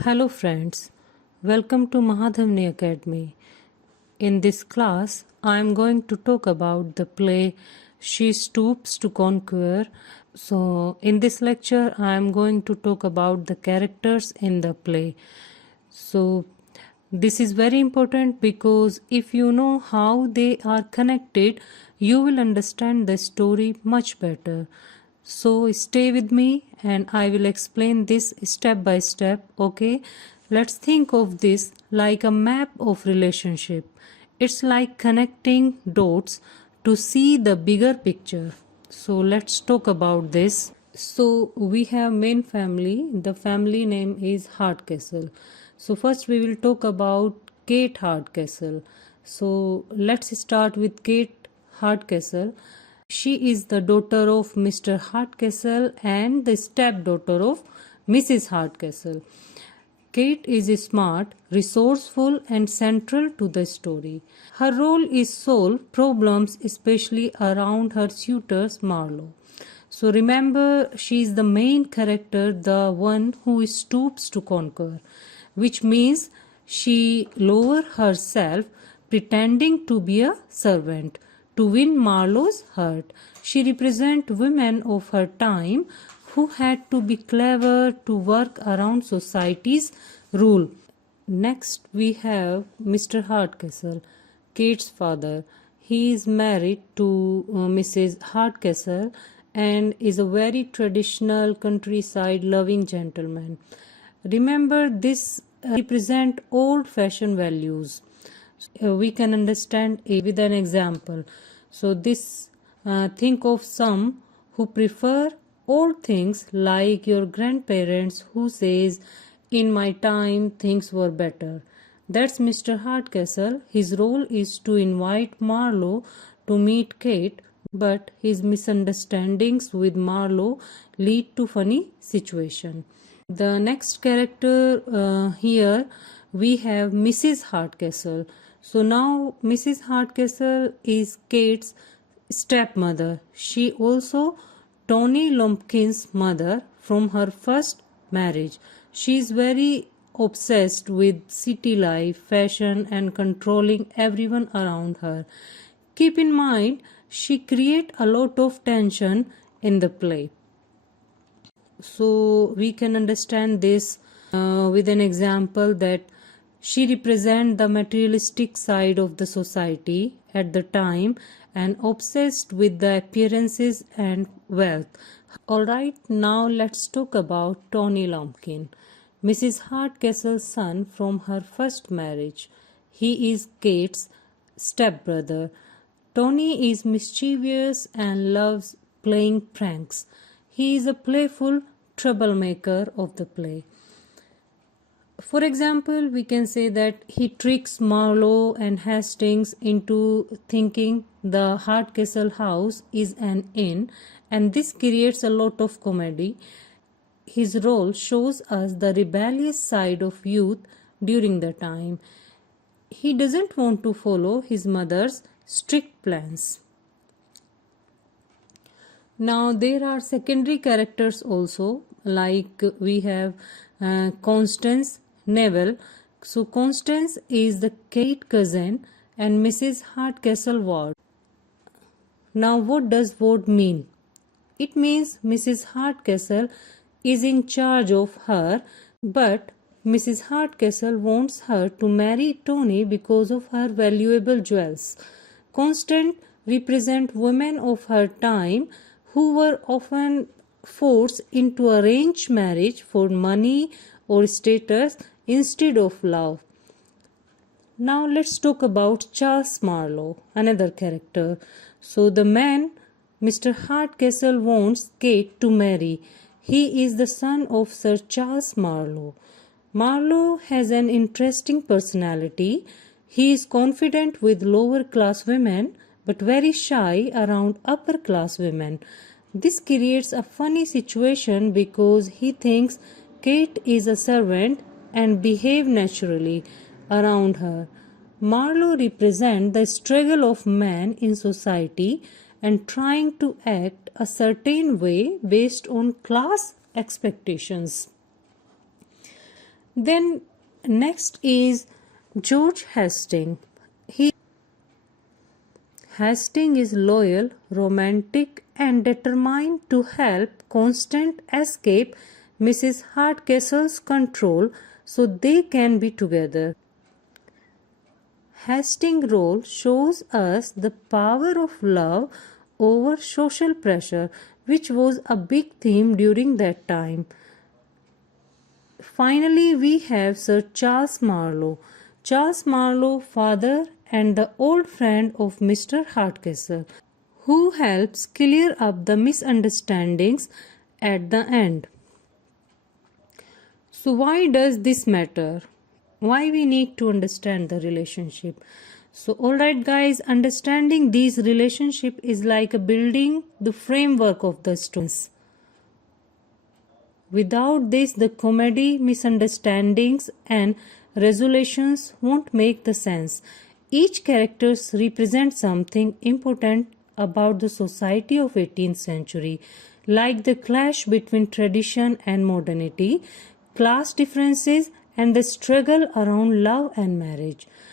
Hello friends, welcome to Mahadhavni Academy. In this class, I am going to talk about the play She Stoops to Conquer. So, in this lecture, I am going to talk about the characters in the play. So, this is very important because if you know how they are connected, you will understand the story much better. So stay with me and I will explain this step by step, okay? Let's think of this like a map of relationship. It's like connecting dots to see the bigger picture. So let's talk about this. So we have main family. The family name is Hardcastle. So first we will talk about Kate Hardcastle. So let's start with Kate Hardcastle. She is the daughter of Mr. Hardcastle and the stepdaughter of Mrs. Hardcastle. Kate is smart, resourceful, and central to the story. Her role is solve problems, especially around her suitors Marlow. So remember, she is the main character, the one who stoops to conquer, which means she lower herself, pretending to be a servant to win Marlow's heart. She represents women of her time who had to be clever to work around society's rule. Next, we have Mr. Hardcastle, Kate's father. He is married to Mrs. Hardcastle and is a very traditional countryside loving gentleman. Remember, this represent old fashioned values. We can understand it with an example. So this think of some who prefer old things like your grandparents who says in my time things were better. That's Mr. Hardcastle. His role is to invite Marlow to meet Kate, but his misunderstandings with Marlow lead to funny situation. The next character here we have Mrs. Hardcastle. So now Mrs. Hardcastle is Kate's stepmother. She also Tony Lumpkin's mother from her first marriage. She is very obsessed with city life, fashion, and controlling everyone around her. Keep in mind, she creates a lot of tension in the play. So we can understand this with an example that she represents the materialistic side of the society at the time and obsessed with the appearances and wealth. Alright, now let's talk about Tony Lumpkin, Mrs. Hardcastle's son from her first marriage. He is Kate's stepbrother. Tony is mischievous and loves playing pranks. He is a playful troublemaker of the play. For example, we can say that he tricks Marlow and Hastings into thinking the Hardcastle house is an inn, and this creates a lot of comedy. His role shows us the rebellious side of youth during the time. He doesn't want to follow his mother's strict plans. Now there are secondary characters also, like we have Constance Neville. So Constance is the Kate cousin and Mrs. Hardcastle ward. Now what does ward mean? It means Mrs. Hardcastle is in charge of her, but Mrs. Hardcastle wants her to marry Tony because of her valuable jewels. Constance represents women of her time who were often forced into arranged marriage for money or status instead of love. Now let's talk about Charles Marlow, another character. So the man Mr. Hardcastle wants Kate to marry. He is the son of Sir Charles Marlow. Marlow has an interesting personality. He is confident with lower class women but very shy around upper class women. This creates a funny situation because he thinks Kate is a servant and behave naturally around her. Marlow represents the struggle of man in society and trying to act a certain way based on class expectations. Then next is George Hastings. Hastings is loyal, romantic, and determined to help Constant escape Mrs. Hardcastle's control so they can be together. Hastings' role shows us the power of love over social pressure, which was a big theme during that time. Finally, we have Sir Charles Marlow. Charles Marlow, father and the old friend of Mr. Hardcastle, who helps clear up the misunderstandings at the end. So why does this matter? Why we need to understand the relationship? So alright guys, understanding these relationship is like building the framework of the stories. Without this, the comedy, misunderstandings and resolutions won't make the sense. Each character represents something important about the society of 18th century, like the clash between tradition and modernity, class differences, and the struggle around love and marriage.